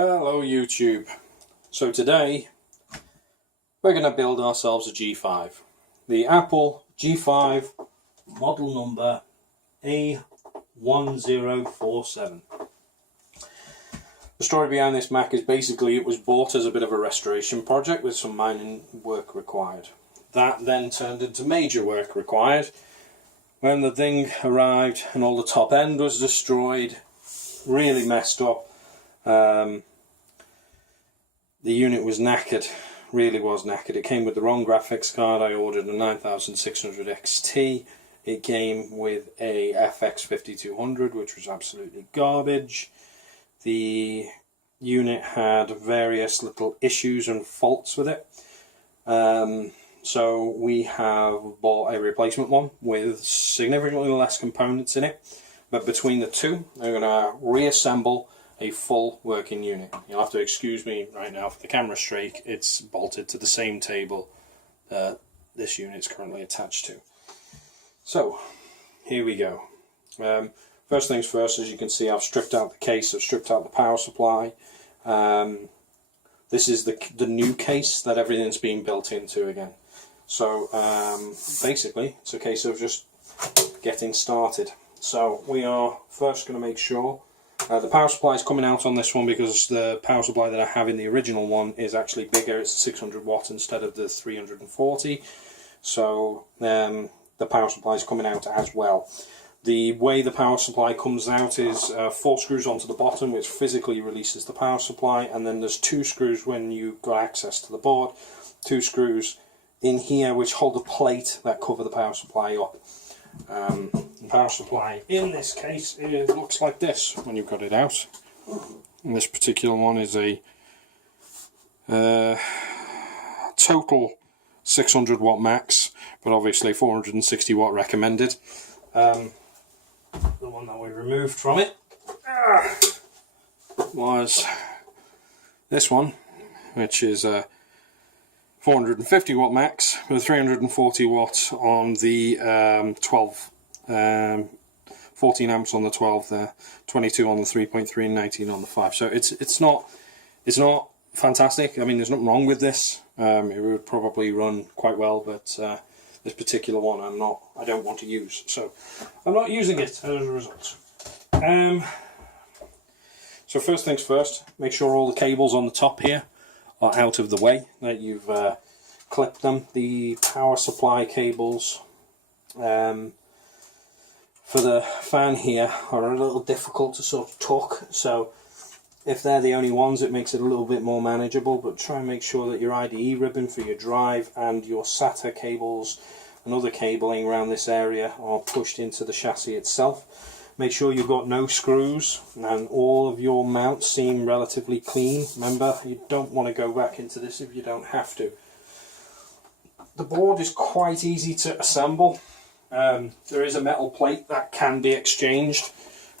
Hello YouTube. So today we're going to build ourselves a G5. The Apple G5 model number A1047. The story behind this Mac is basically it was bought as a bit of a restoration project with some minor work required. That then turned into major work required when the thing arrived and all the top end was destroyed, really messed up. The unit was knackered, really was knackered. It came with the wrong graphics card. I ordered a 9600 XT. It came with a FX 5200, which was absolutely garbage. The unit had various little issues and faults with it. So we have bought a replacement one with significantly less components in it. But between the two, I'm going to reassemble a full working unit. You'll have to excuse me right now for the camera streak. It's bolted to the same table this unit is currently attached to. So here we go. First things first, as you can see, I've stripped out the case, I've stripped out the power supply. This is the new case that everything's been built into again. So basically it's a case of just getting started. So we are first going to make sure the power supply is coming out on this one because the power supply that I have in the original one is actually bigger. It's 600 watt instead of the 340. So the power supply is coming out as well. The way the power supply comes out is 4 screws onto the bottom, which physically releases the power supply, and then there's 2 screws when you've got access to the board. 2 screws in here which hold a plate that cover the power supply up. The power supply in this case looks like this when you've got it out. And this particular one is a total 600 watt max, but obviously 460 watt recommended. The one that we removed from it was this one, which is a 450 watt max with 340 watts on the 12, 14 amps on the 12 there, 22 on the 3.3 and 19 on the 5. So it's not fantastic. I mean, there's nothing wrong with this. It would probably run quite well, but this particular one I don't want to use, so I'm not using it as a result. So first things first, make sure all the cables on the top here are out of the way, that you've clipped them. The power supply cables for the fan here are a little difficult to sort of tuck, so if they're the only ones it makes it a little bit more manageable, but try and make sure that your IDE ribbon for your drive and your SATA cables and other cabling around this area are pushed into the chassis itself. Make sure you've got no screws and all of your mounts seem relatively clean. Remember, you don't want to go back into this if you don't have to. The board is quite easy to assemble. There is a metal plate that can be exchanged,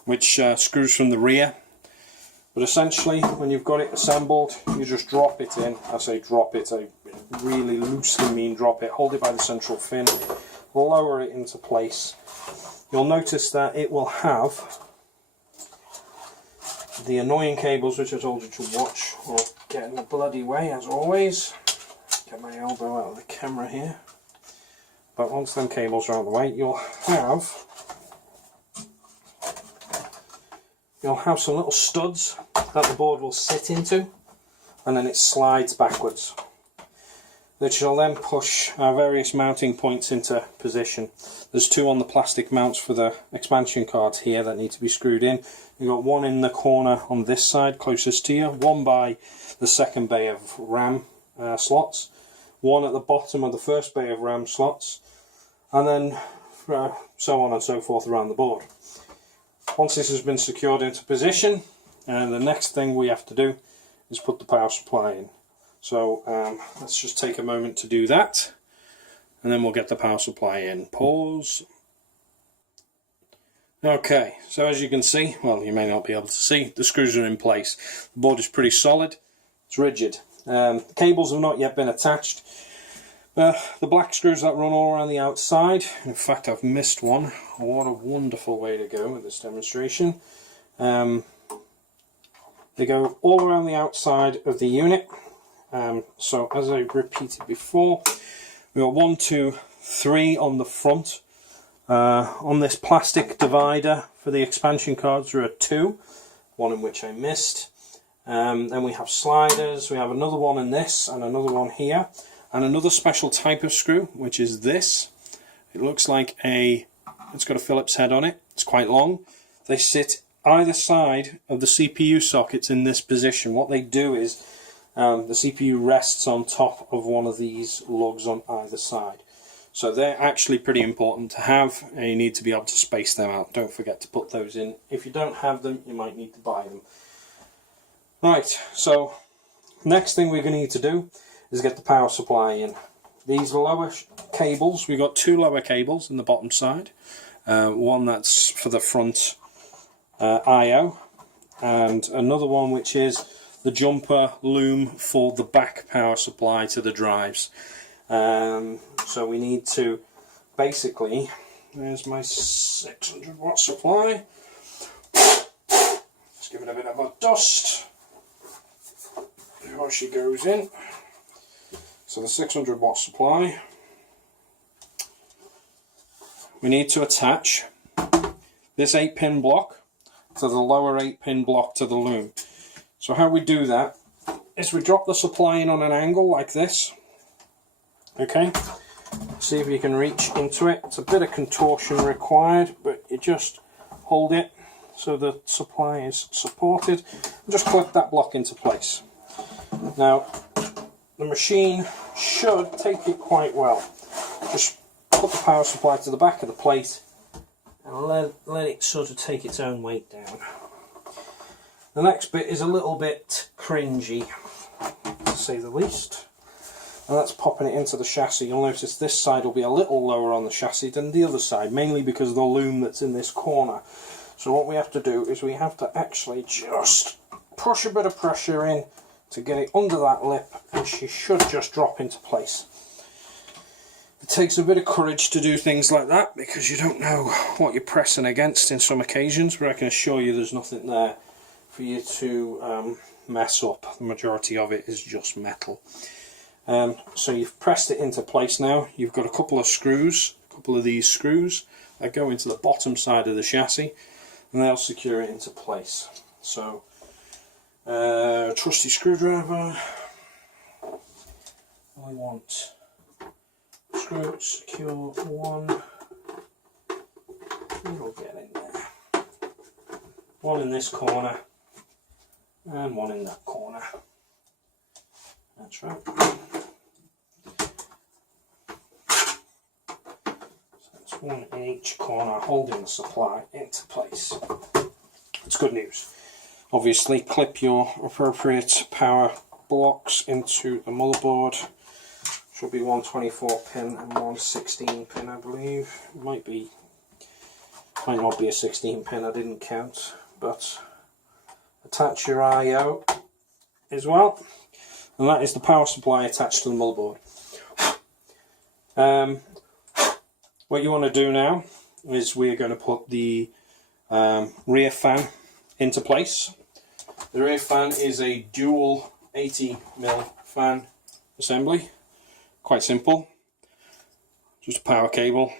which screws from the rear. But essentially, when you've got it assembled, you just drop it in. I say drop it, I really loosely mean drop it. Hold it by the central fin, lower it into place. You'll notice that it will have the annoying cables which I told you to watch or get in the bloody way as always. Get my elbow out of the camera here. But once them cables are out of the way, you'll have some little studs that the board will sit into, and then it slides backwards, which will then push our various mounting points into position. There's 2 on the plastic mounts for the expansion cards here that need to be screwed in. You've got 1 in the corner on this side closest to you, 1 by the second bay of RAM slots, 1 at the bottom of the first bay of RAM slots, and then so on and so forth around the board. Once this has been secured into position, the next thing we have to do is put the power supply in. So let's just take a moment to do that, and then we'll get the power supply in. Pause. Okay, so as you can see, well, you may not be able to see, the screws are in place. The board is pretty solid, it's rigid. The cables have not yet been attached. The black screws that run all around the outside, in fact I've missed one. What a wonderful way to go with this demonstration. They go all around the outside of the unit. So as I repeated before, we got 1, 2, 3 on the front. On this plastic divider for the expansion cards there are 2, one in which I missed. Then we have sliders, we have another one in this and another one here, and another special type of screw, which is this. It looks like it's got a Phillips head on it, it's quite long. They sit either side of the CPU sockets in this position. What they do is the CPU rests on top of one of these lugs on either side. So they're actually pretty important to have, and you need to be able to space them out. Don't forget to put those in. If you don't have them, you might need to buy them. Right, so next thing we're going to need to do is get the power supply in. These lower cables, we've got 2 lower cables in the bottom side. One that's for the front I/O, and another one which is the jumper loom for the back power supply to the drives. So we need to basically, there's my 600 watt supply. Let's give it a bit of a dust before she goes in. So the 600 watt supply, we need to attach this 8-pin block to the lower 8-pin block to the loom. So how we do that is we drop the supply in on an angle like this. Okay, see if you can reach into it. It's a bit of contortion required, but you just hold it so the supply is supported and just clip that block into place. Now the machine should take it quite well. Just put the power supply to the back of the plate and let it sort of take its own weight down. The next bit is a little bit cringy, to say the least, and that's popping it into the chassis. You'll notice this side will be a little lower on the chassis than the other side, mainly because of the loom that's in this corner. So what we have to do is we have to actually just push a bit of pressure in to get it under that lip, and she should just drop into place. It takes a bit of courage to do things like that because you don't know what you're pressing against in some occasions, but I can assure you there's nothing there for you to mess up. The majority of it is just metal. So you've pressed it into place now. You've got a couple of screws, a couple of these screws that go into the bottom side of the chassis, and they'll secure it into place. So trusty screwdriver. I want screw secure one. It'll get in there. One in this corner and one in that corner. That's right. So it's one in each corner holding the supply into place. It's good news. Obviously clip your appropriate power blocks into the motherboard. Should be one 24 pin and one 16 pin, I believe. Might not be a 16 pin, I didn't count, but attach your I/O as well, and that is the power supply attached to the motherboard. What you want to do now is we're going to put the rear fan into place. The rear fan is a dual 80mm fan assembly. Quite simple, just a power cable,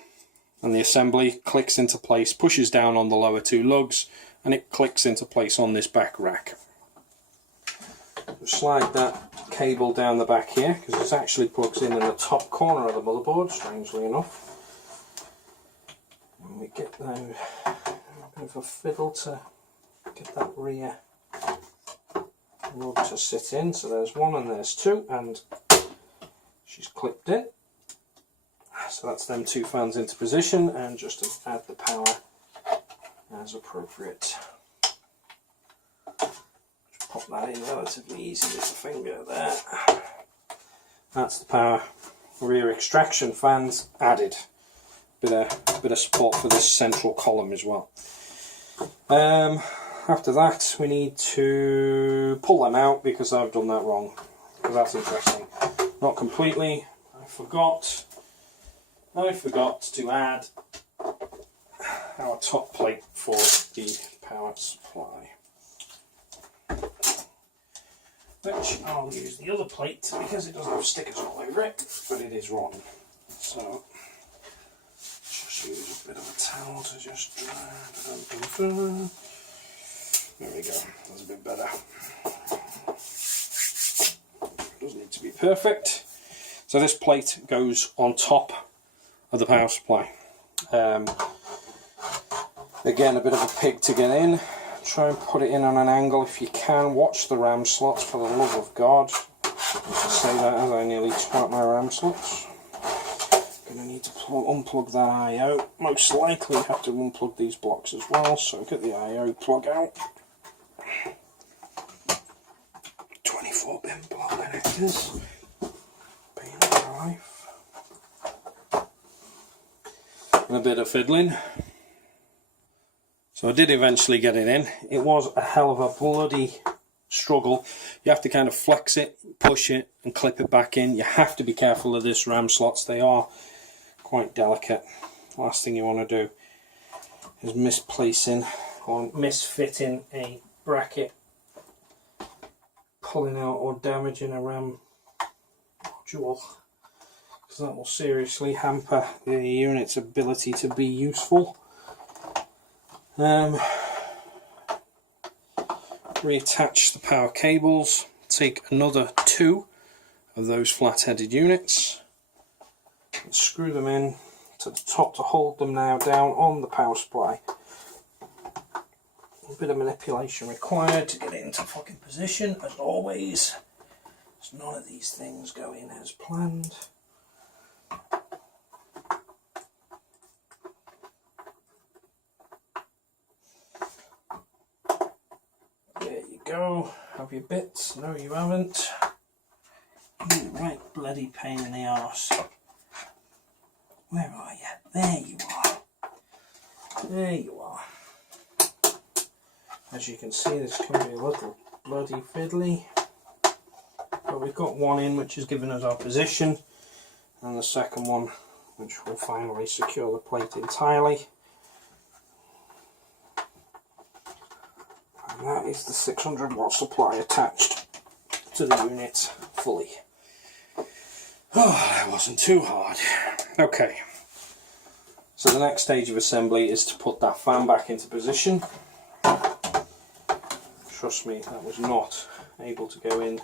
and the assembly clicks into place, pushes down on the lower 2 lugs, and it clicks into place on this back rack. Slide that cable down the back here, because it actually plugs in the top corner of the motherboard, strangely enough. And we get now a bit of a fiddle to get that rear lug to sit in. So there's one and there's 2, and she's clipped in. So that's them 2 fans into position, and just to add the power as appropriate. Just pop that in relatively easy with the finger there. That's the power. Rear extraction fans added. Bit of support for this central column as well. After that we need to pull them out because I've done that wrong. Because that's interesting. Not completely. I forgot to add our top plate for the power supply. which I'll use the other plate because it doesn't have stickers all over it, but it is rotten. So just use a bit of a towel to just dry. There we go, that's a bit better. Doesn't need to be perfect. So this plate goes on top of the power supply. Again, a bit of a pig to get in. Try and put it in on an angle if you can. Watch the ram slots, for the love of God. I say that as I nearly twat my ram slots. Gonna need to unplug that eye out. Most likely have to unplug these blocks as well, so get the IO plug out. 24-pin plug connectors. Pain in my life. And a bit of fiddling. So I did eventually get it in. It was a hell of a bloody struggle. You have to kind of flex it, push it and clip it back in. You have to be careful of this ram slots. They are quite delicate. Last thing you want to do is misplacing or misfitting a bracket, pulling out or damaging a ram module, because that will seriously hamper the unit's ability to be useful. Reattach the power cables, take another 2 of those flat-headed units and screw them in to the top to hold them now down on the power supply. A bit of manipulation required to get it into fucking position, as always. There's none of these things go in as planned. There you go. Have your bits? No, you haven't. You right bloody pain in the arse. Where are you? There you are. There you are. As you can see, this can be a little bloody fiddly. But we've got one in which has given us our position, and the second one which will finally secure the plate entirely. And that is the 600 watt supply attached to the unit fully. Oh, that wasn't too hard. Okay, so the next stage of assembly is to put that fan back into position. Trust me, that was not able to go in.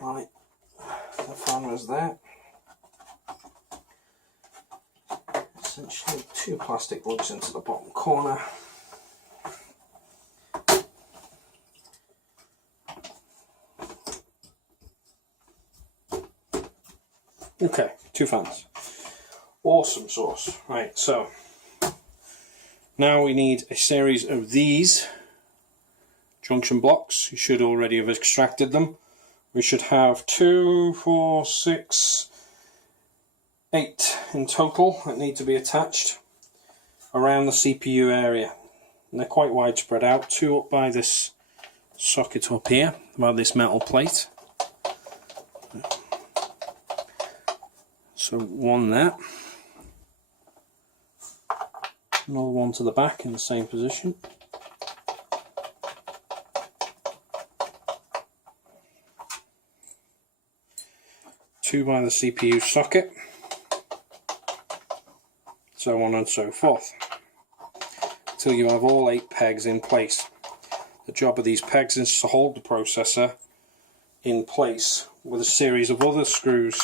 Right, the fan was there. Essentially 2 plastic lugs into the bottom corner. Okay, 2 fans. Awesome sauce. Right, so now we need a series of these junction blocks. You should already have extracted them. We should have 2, 4, 6, 8 in total that need to be attached around the CPU area. And they're quite widespread out. 2 up by this socket up here, by this metal plate. So 1 there. Another 1 to the back in the same position. Two by the CPU socket. So on and so forth. Until you have all 8 pegs in place. The job of these pegs is to hold the processor in place with a series of other screws,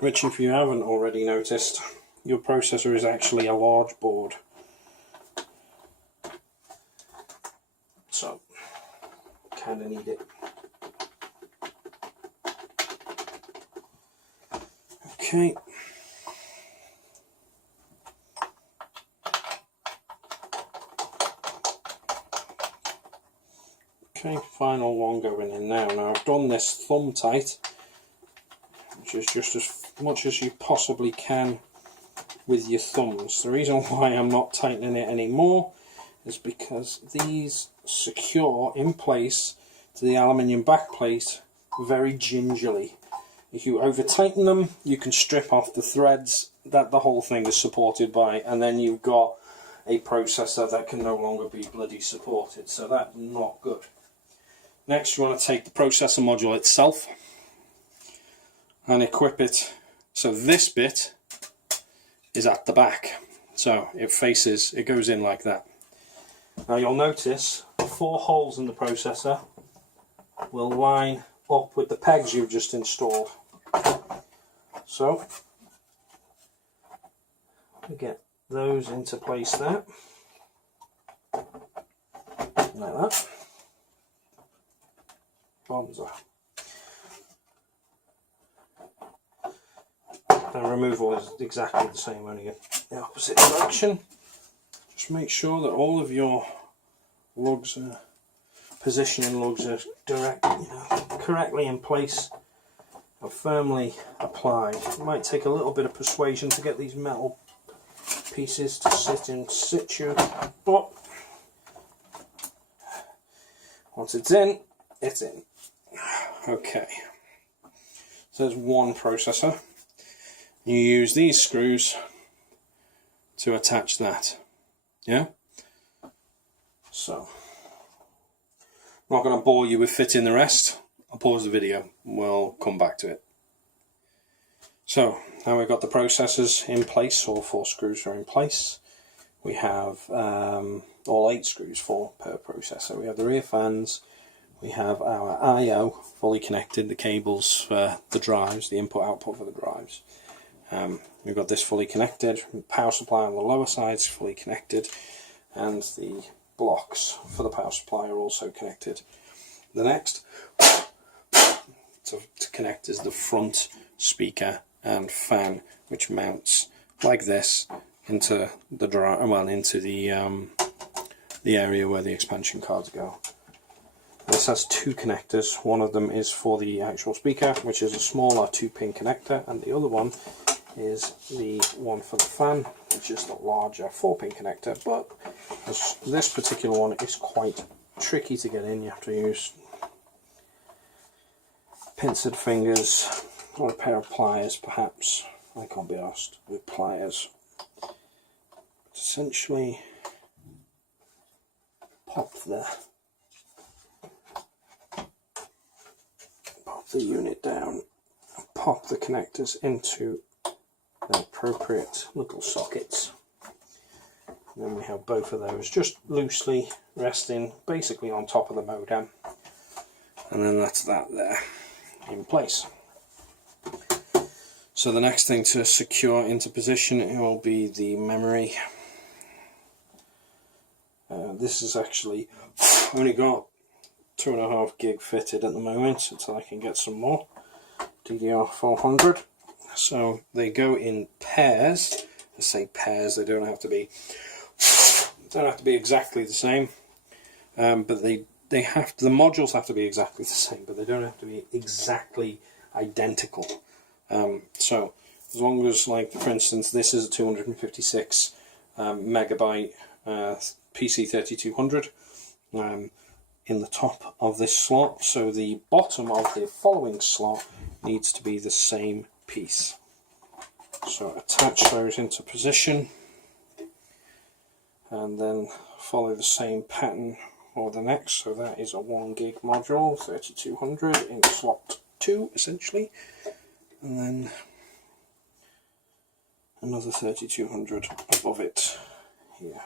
which, if you haven't already noticed, your processor is actually a large board. So, kind of need it. Okay. Okay, final one going in now. Now I've done this thumb tight, which is just as much as you possibly can with your thumbs. The reason why I'm not tightening it anymore is because these secure in place to the aluminium backplate very gingerly. If you over tighten them, you can strip off the threads that the whole thing is supported by, and then you've got a processor that can no longer be bloody supported, so that's not good. Next, you want to take the processor module itself and equip it. So this bit is at the back, so it goes in like that. Now you'll notice the 4 holes in the processor will line up with the pegs you've just installed. So we get those into place there, like that. Bonza. The removal is exactly the same, only in the opposite direction. Just make sure that all of your lugs, positioning lugs, are correctly in place and firmly applied. It might take a little bit of persuasion to get these metal pieces to sit in situ, but once it's in, it's in. Okay, so there's one processor. You use these screws to attach that. Yeah? So, I'm not going to bore you with fitting the rest. I'll pause the video. We'll come back to it. So, now we've got the processors in place. All 4 screws are in place. We have all 8 screws per processor. We have the rear fans. We have our I/O fully connected, the cables for the drives, the input-output for the drives. We've got this fully connected, power supply on the lower side is fully connected, and the blocks for the power supply are also connected. The next to connect is the front speaker and fan, which mounts like this into the the area where the expansion cards go. This has 2 connectors. One of them is for the actual speaker, which is a smaller 2-pin connector, and the other one is the one for the fan, which is the larger 4-pin connector. But this particular one is quite tricky to get in. You have to use pincered fingers or a pair of pliers, perhaps. I can't be arsed with pliers. Essentially, pop the unit down, pop the connectors into the appropriate little sockets. And then we have both of those just loosely resting basically on top of the modem, and then that's that there in place. So the next thing to secure into position, it will be the memory. This is actually only got 2.5 gig fitted at the moment until I can get some more. DDR400. So they go in pairs. I say pairs, they don't have to be exactly the same, but the modules have to be exactly the same, but they don't have to be exactly identical. So as long as, like, for instance, this is a 256 megabyte PC3200 in the top of this slot, so the bottom of the following slot needs to be the same piece. So attach those into position and then follow the same pattern for the next. So that is a 1 gig module, 3200 in slot 2 essentially, and then another 3200 above it here.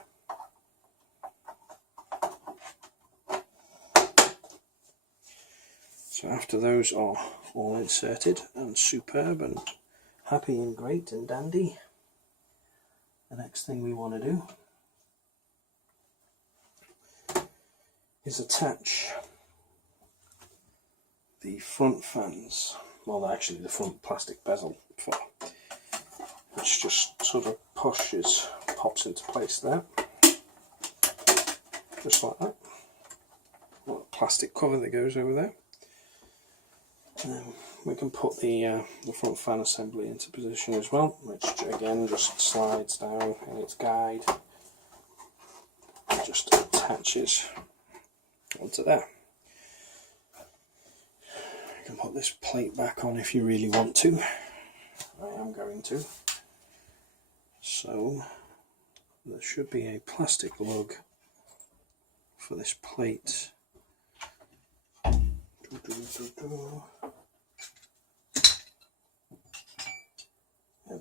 So after those are all inserted and superb and happy and great and dandy, the next thing we want to do is attach the front fans, well, actually the front plastic bezel, which just sort of pops into place there, just like that. Got a plastic cover that goes over there. We can put the front fan assembly into position as well, which again just slides down in its guide and just attaches onto there. You can put this plate back on if you really want to. I am going to. So there should be a plastic lug for this plate. That'd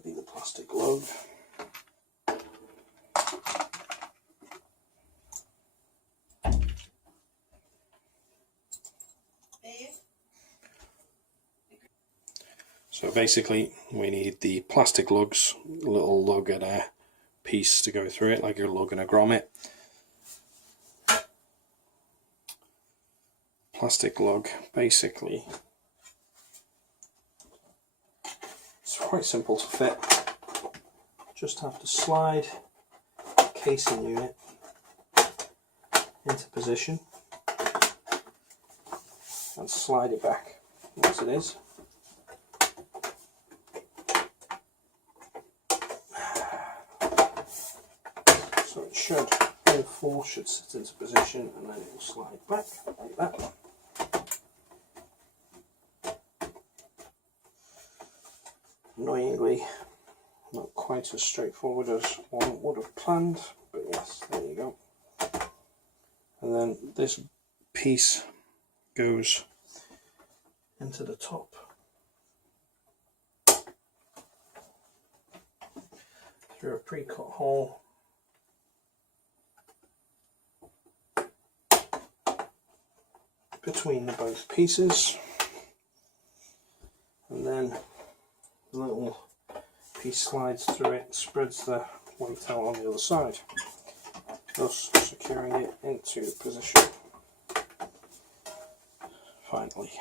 be the plastic lug. So basically we need the plastic lugs, a little lug and a piece to go through it, like a lug and a grommet. Plastic lug, basically, it's quite simple to fit. Just have to slide the casing unit into position and slide it back once it is. So it should, all four should sit into position, and then it will slide back like that. Annoyingly, not quite as straightforward as one would have planned, but yes, there you go. And then this piece goes into the top through a pre-cut hole between the both pieces, and then the little piece slides through it, spreads the weight out on the other side, thus securing it into position. Finally.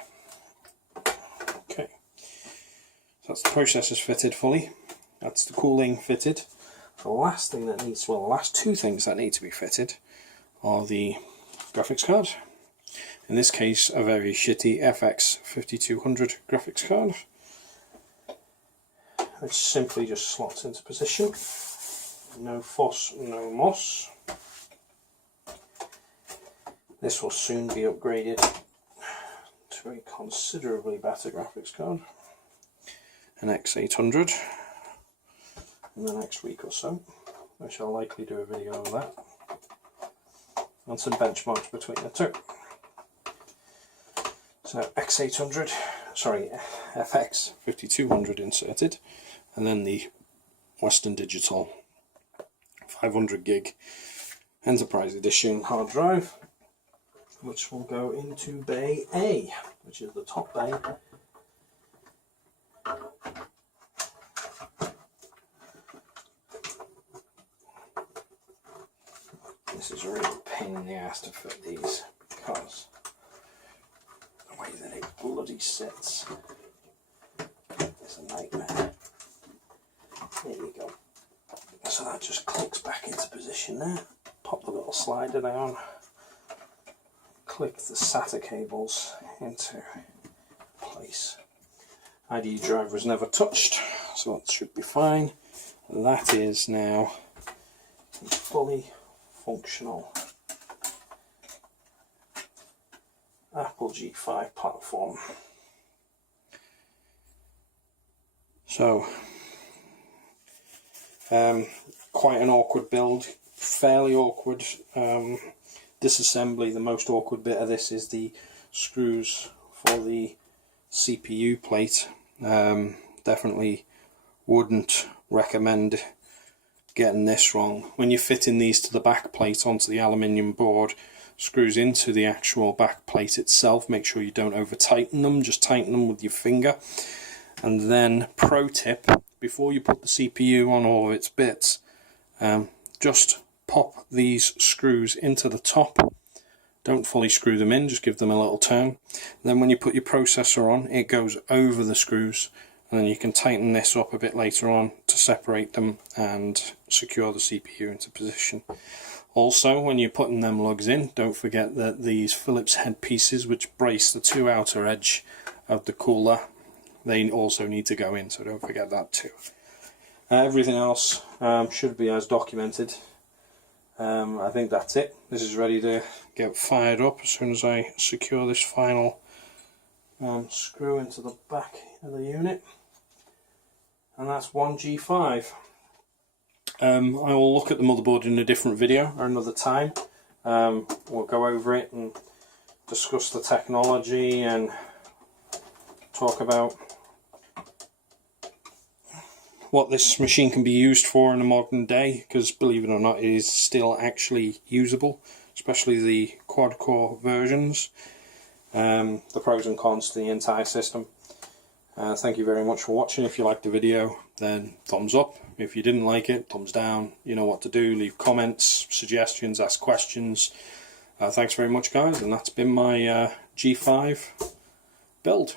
Okay, so that's the processors fitted fully, that's the cooling fitted. The last thing that needs, well, the last two things that need to be fitted are the graphics card. In this case, a very shitty FX 5200 graphics card, which simply just slots into position. No fuss, no muss. This will soon be upgraded to a considerably better graphics card, an X800, in the next week or so. I shall likely do a video of that, and some benchmarks between the two. So X800, sorry, FX 5200 inserted, and then the Western Digital 500 gig Enterprise Edition hard drive, which will go into Bay A, which is the top bay. This is a real pain in the ass to fit these, because the way that it bloody sits is a nightmare. There you go. So that just clicks back into position there. Pop the little slider down, click the SATA cables into place. IDE drive was never touched, so that should be fine. That is now a fully functional Apple G5 platform. So, quite an awkward build, fairly awkward disassembly. The most awkward bit of this is the screws for the CPU plate. Definitely wouldn't recommend getting this wrong. When you're fitting these to the back plate onto the aluminium board, screws into the actual back plate itself, make sure you don't over tighten them, just tighten them with your finger. And then, pro tip, before you put the CPU on all of its bits, just pop these screws into the top. Don't fully screw them in, just give them a little turn. Then when you put your processor on, it goes over the screws, and then you can tighten this up a bit later on to separate them and secure the CPU into position. Also, when you're putting them lugs in, don't forget that these Phillips head pieces, which brace the two outer edge of the cooler, they also need to go in, so don't forget that too. Everything else should be as documented. I think that's it. This is ready to get fired up as soon as I secure this final screw into the back of the unit. And that's one G5. I will look at the motherboard in a different video or another time. We'll go over it and discuss the technology and talk about what this machine can be used for in a modern day, because believe it or not, it is still actually usable, especially the quad-core versions. The pros and cons to the entire system. Thank you very much for watching. If you liked the video, then thumbs up. If you didn't like it, thumbs down. You know what to do. Leave comments, suggestions, ask questions. Thanks very much, guys, and that's been my G5 build.